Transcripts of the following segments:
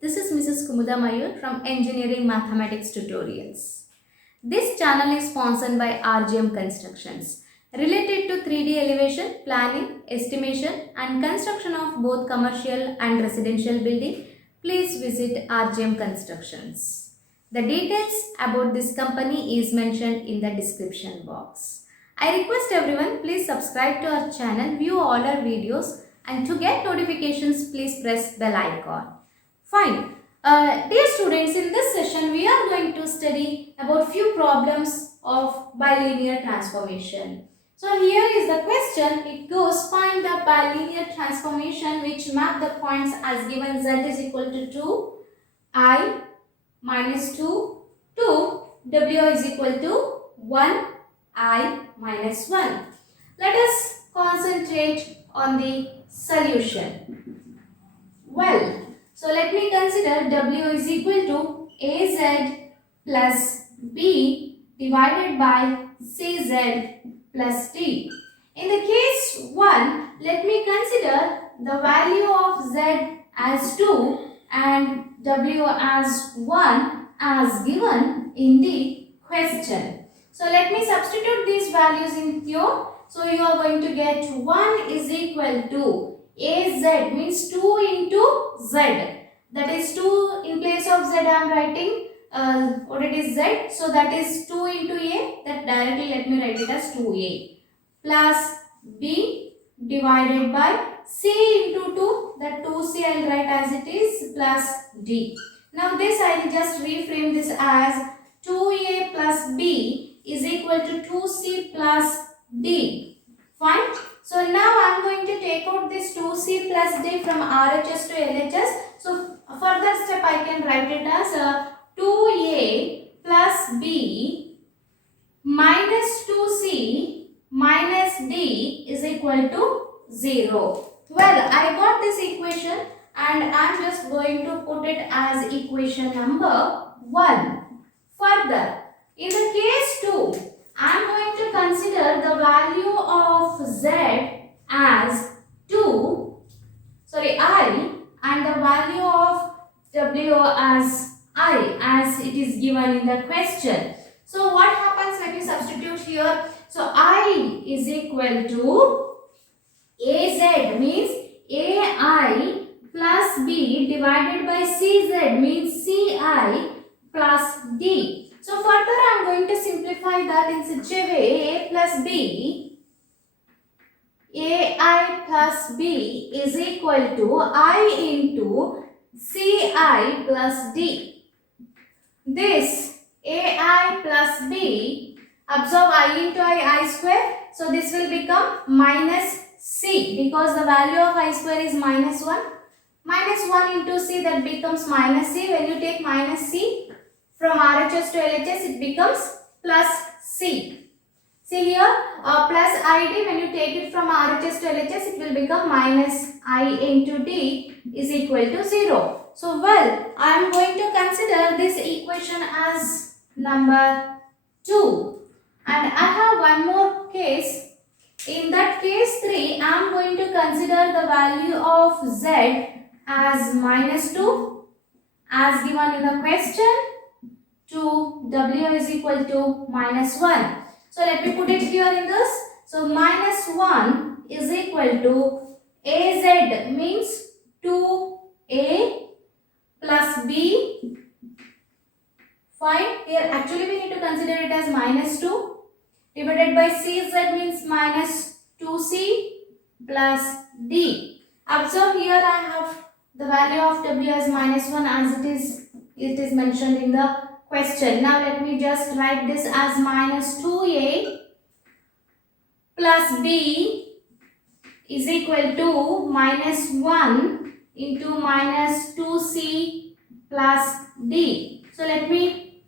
this is Mrs. Kumuda Mayur from Engineering Mathematics Tutorials. This channel is sponsored by RGM Constructions, related to 3D elevation, planning, estimation and construction of both commercial and residential building. Please visit RGM Constructions. The details about this company is mentioned in the description box. I request everyone, please subscribe to our channel, view all our videos, and to get notifications, please press bell icon. Fine. Dear students, in this session we are going to study about few problems of bilinear transformation. So here is the question. It goes, find the bilinear transformation which map the points as given z is equal to 2, I minus 2, 2, w is equal to 1, I minus 1. Let us concentrate on the solution. Well, so let me consider w is equal to az plus b divided by cz plus d. In the case 1, let me consider the value of z as 2 and w as 1 as given in the question. So let me substitute these values in here. So you are going to get 1 is equal to az means 2 into z. That is 2 in place of z I am writing what it is z. So that is 2 into a, that directly let me write it as 2a plus b divided by c into 2, that 2c I will write as it is plus d. Now this I will just reframe this as 2a plus b is equal to 2c plus d. Fine. So now I am going to take out this 2c plus d from RHS to LHS. So further step I can write it as 2a plus b minus 2c minus d is equal to 0. Well, I got this equation and I am just going to put it as equation number 1. Further, in the case 2, I am going to consider the value of z as 2, I, and the value of w as I, as it is given in the question. So what happens, let me substitute here. So I is equal to az means ai plus b divided by cz means ci plus d. So further I am going to simplify that in such a way, a plus b, ai plus b is equal to I into ci plus d. This ai plus b, absorb I into I square. So this will become minus c because the value of I square is minus 1. Minus 1 into c, that becomes minus c. When you take minus c from RHS to LHS, it becomes plus c. See here, plus id, when you take it from RHS to LHS, it will become minus I into d is equal to 0. So well, I am going to consider this equation as number 2. And I have one more case. In that case 3, I am going to consider the value of z as minus 2 as given in the question, to w is equal to minus 1. So let me put it here in this. So minus 1 is equal to az means 2a plus b. Fine. Here actually we need to consider it as minus 2 divided by cz means minus 2c plus d. Observe here I have the value of w as minus 1 as it is mentioned in the question. Now let me just write this as minus 2a plus b is equal to minus 1 into minus 2c plus d. So let me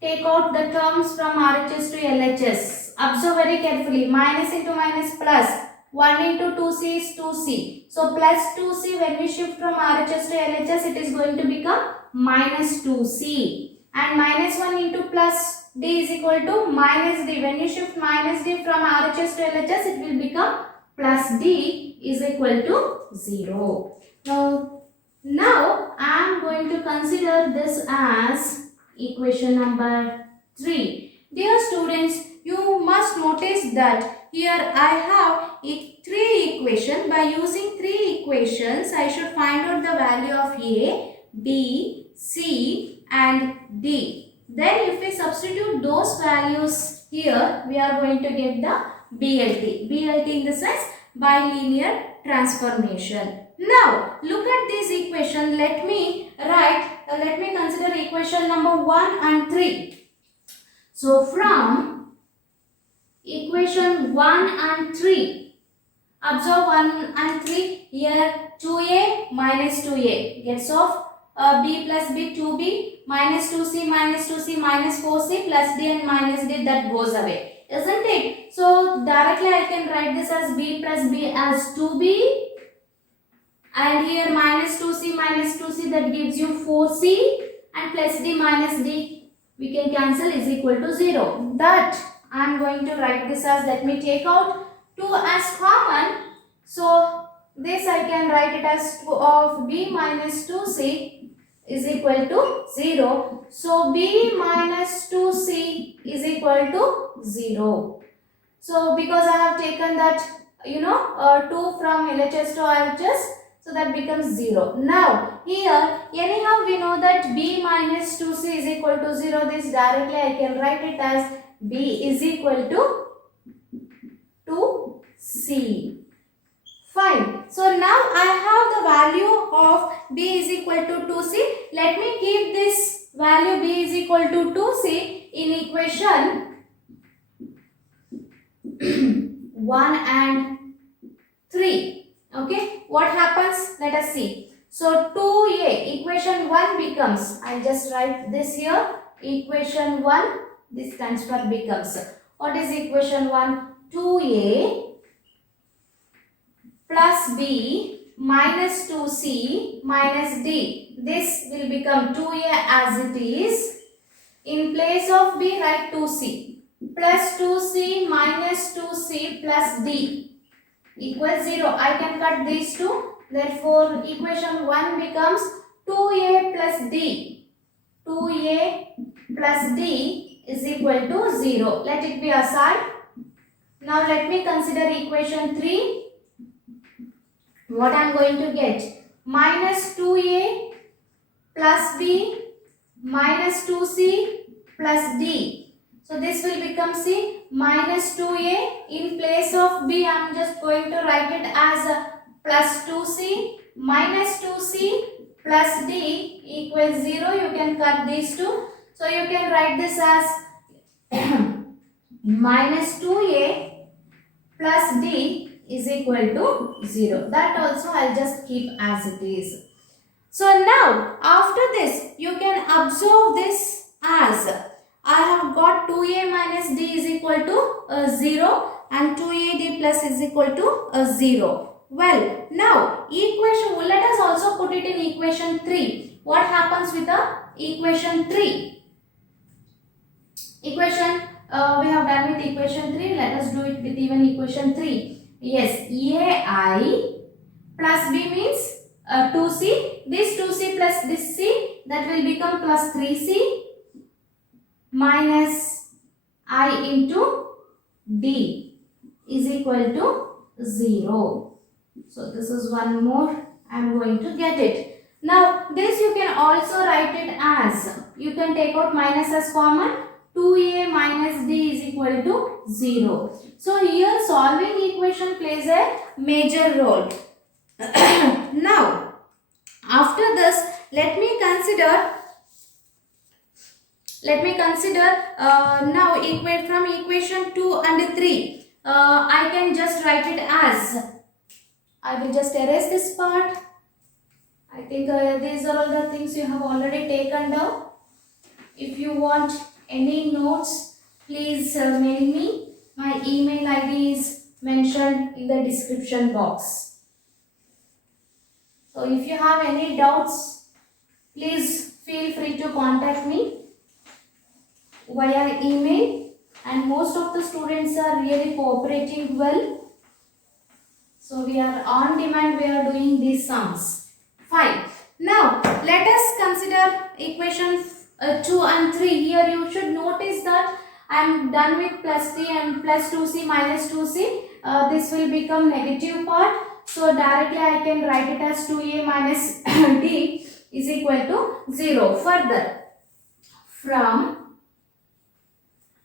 take out the terms from RHS to LHS. Observe very carefully. Minus into minus plus. 1 into 2c is 2c. So plus 2c, when we shift from RHS to LHS, it is going to become minus 2c. And minus 1 into plus d is equal to minus d. When you shift minus d from RHS to LHS, it will become plus d is equal to 0. Now I am to consider this as equation number 3. Dear students, you must notice that here I have 3 equations. By using 3 equations, I should find out the value of A, B, C and D. Then if we substitute those values here, we are going to get the BLT. BLT in the sense bilinear transformation. Now look at this equation. Let me consider equation number 1 and 3. So from equation 1 and 3, observe 1 and 3 here. 2a minus 2a gets off, b plus b 2b minus 2c minus 2c minus 4c plus d and minus d, that goes away, isn't it? So directly I can write this as b plus b as 2b, and here minus 2c that gives you 4c, and plus d minus d we can cancel, is equal to 0. That I am going to write this as, let me take out 2 as common. So this I can write it as 2 of b minus 2c is equal to 0. So b minus 2c is equal to 0. So because I have taken that 2 from LHS to RHS, so that becomes 0. Now here anyhow we know that b minus 2c is equal to 0. This directly I can write it as b is equal to 2c. Fine. So now I have the value of b is equal to 2c. Let me keep this value b is equal to 2c in equation 1 and 3. Okay, what happens? Let us see. So 2a, equation 1 becomes, I'll just write this here, equation 1, this transfer becomes, what is equation 1? 2a plus b minus 2c minus d. This will become 2a as it is. In place of b, write 2c plus 2c minus 2c plus d equals 0. I can cut these two. Therefore, equation 1 becomes 2a plus d. 2a plus d is equal to 0. Let it be aside. Now, let me consider equation 3. What I am going to get? Minus 2a plus b minus 2c plus d. So this will become C minus 2a. In place of b, I am just going to write it as plus 2c minus 2c plus d equals 0. You can cut these two. So you can write this as minus 2a plus d is equal to 0. That also I will just keep as it is. So now after this, you can observe this as, I have got 2a minus d is equal to 0 and 2ad plus is equal to 0. Well, now equation, let us also put it in equation 3. What happens with the equation 3? Equation, we have done with equation 3. Let us do it with even equation 3. Yes, ai plus b means 2c. This 2c plus this c, that will become plus 3c. Minus I into d is equal to 0. So this is one more. I am going to get it. Now this you can also write it as, you can take out minus as common. 2a minus d is equal to 0. So here solving equation plays a major role. Now after this, let me consider now from equation 2 and 3. I can just write it as, I will just erase this part. I think these are all the things you have already taken down. If you want any notes, please mail me. My email ID is mentioned in the description box. So if you have any doubts, please feel free to contact me via email, and most of the students are really cooperating well. So we are on demand, we are doing these sums. Fine. Now let us consider consider equation 2 and 3. Here you should notice that I am done with plus 3 and plus 2c minus 2c. This will become negative part. So directly I can write it as 2a minus d is equal to 0. Further, from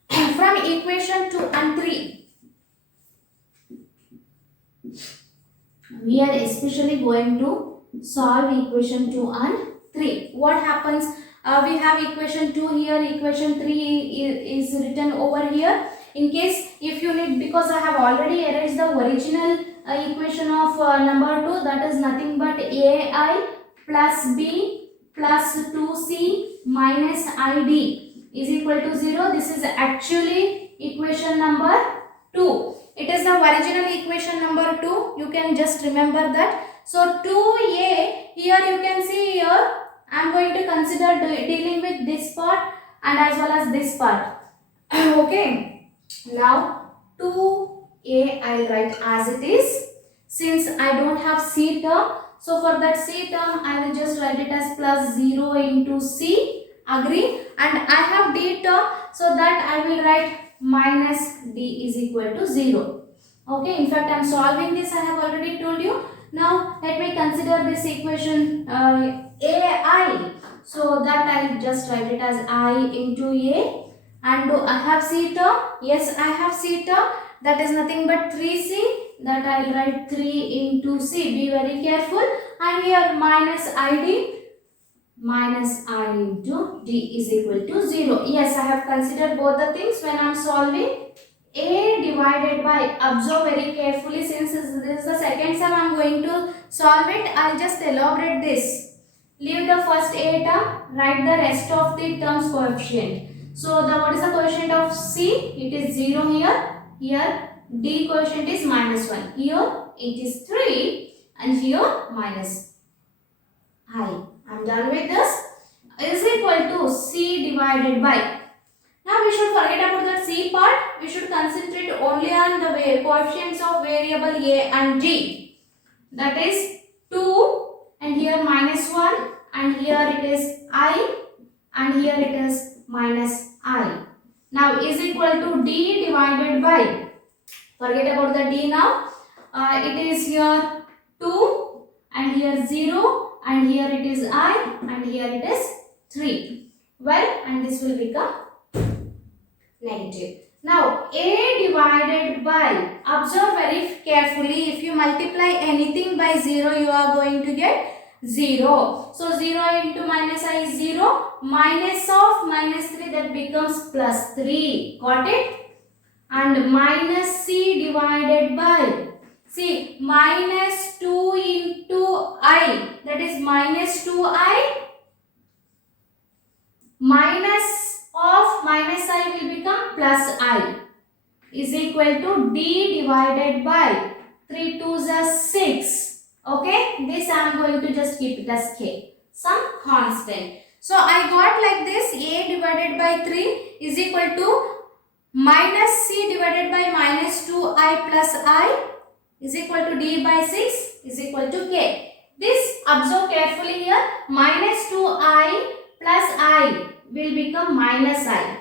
equation 2 and 3, we are especially going to solve equation 2 and 3. What happens? We have equation 2 here, equation 3 is written over here. In case if you need, because I have already erased the original equation of number 2, that is nothing but ai plus b plus 2c minus id is equal to 0. This is actually equation number 2. It is the original equation number 2. You can just remember that. So 2a, here you can see here I am going to consider dealing with this part and as well as this part. Okay. Now 2a I will write as it is. Since I don't have c term, so for that c term I will just write it as plus 0 into c. Agree? And I have d term, so that I will write minus d is equal to 0. Okay, in fact I am solving this, I have already told you. Now let me consider this equation ai. So that I will just write it as I into a. And do I have c term? Yes, I have c term. That is nothing but 3c. That I will write 3 into c. Be very careful. And here minus id. Minus I into d is equal to 0. Yes, I have considered both the things when I am solving. A divided by, observe very carefully, since this is the second sum I am going to solve it. I will just elaborate this. Leave the first a term, write the rest of the terms coefficient. So what is the coefficient of c? It is 0 here. Here d coefficient is minus 1. Here it is 3 and here minus I. I am done with this. Is equal to c divided by. Now we should forget about the c part. We should concentrate only on the coefficients of variable a and g. That is 2 and here minus 1 and here it is I and here it is minus I. Now is equal to d divided by. Forget about the d now. It is here 2 and here 0. And here it is I and here it is 3. Well, and this will become negative. Now a divided by, observe very carefully, if you multiply anything by 0 you are going to get 0. So 0 into minus I is 0. Minus of minus 3, that becomes plus 3. Got it? And minus c divided by. See, minus 2 into I, that is minus 2i. Minus of minus I will become plus I is equal to d divided by 3 2s are 6. Okay, this I am going to just keep it as k, some constant. So I got like this, a divided by 3 is equal to minus c divided by minus 2i plus I is equal to d by 6 is equal to k. This, observe carefully here, minus 2i plus I will become minus I.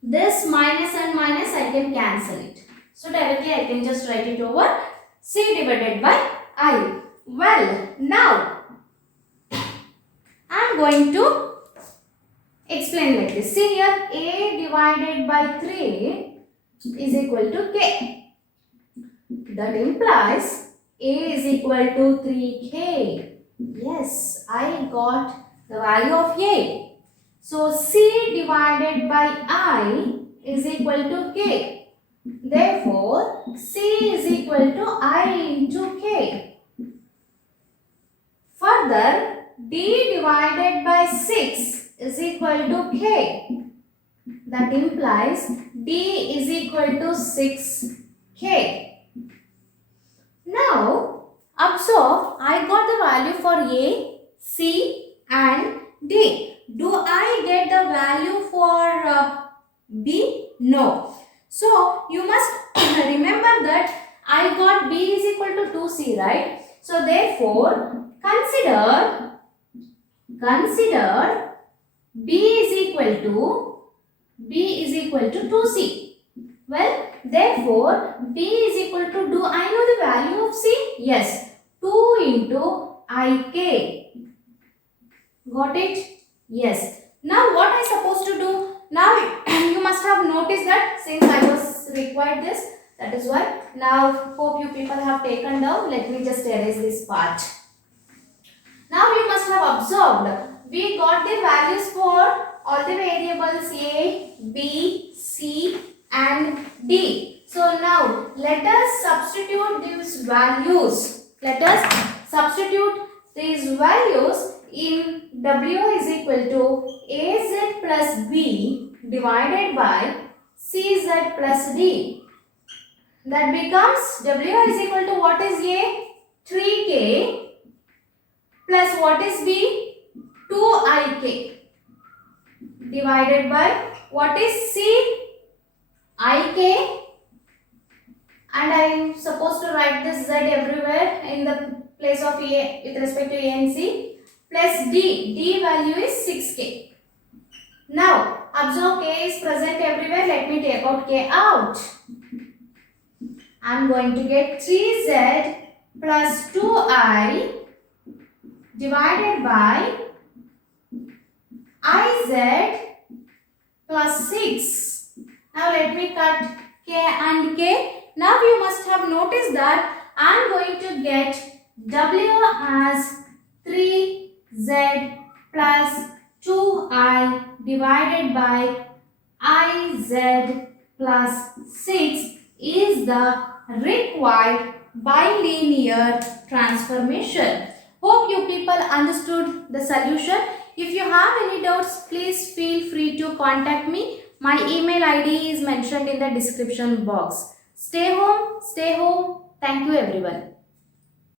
This minus and minus I can cancel it. So directly I can just write it over c divided by I. Well, now I am going to explain like this. See here, a divided by 3 is equal to k. That implies a is equal to 3k. Yes, I got the value of a. So c divided by I is equal to k. Therefore, c is equal to I into k. Further, d divided by 6 is equal to k. That implies d is equal to 6k. Now, observe, I got the value for A, C and D. Do I get the value for B? No. So, you must remember that I got B is equal to 2C, right? So, therefore, consider Consider B is equal to 2C. Well, therefore, B is equal to, do I know the value of C? Yes, 2 into IK. Got it? Yes. Now what I supposed to do? Now you must have noticed that since I was required this, that is why. Now hope you people have taken down. Let me just erase this part. Now you must have observed we got the values for all the variables A, B, C and D. So now let us substitute these values. Let us substitute these values in W is equal to AZ plus B divided by CZ plus D. That becomes W is equal to, what is A? 3K plus what is B? 2IK divided by what is C? IK, and I am supposed to write this Z everywhere in the place of A with respect to A and C, plus D. D value is 6K. Now observe K is present everywhere. Let me take out K out. I am going to get 3Z plus 2I divided by IZ plus 6. Now let me cut K and K. Now you must have noticed that I am going to get W as 3Z plus 2I divided by IZ plus 6 is the required bilinear transformation. Hope you people understood the solution. If you have any doubts, please feel free to contact me. My email ID is mentioned in the description box. Stay home. Thank you everyone.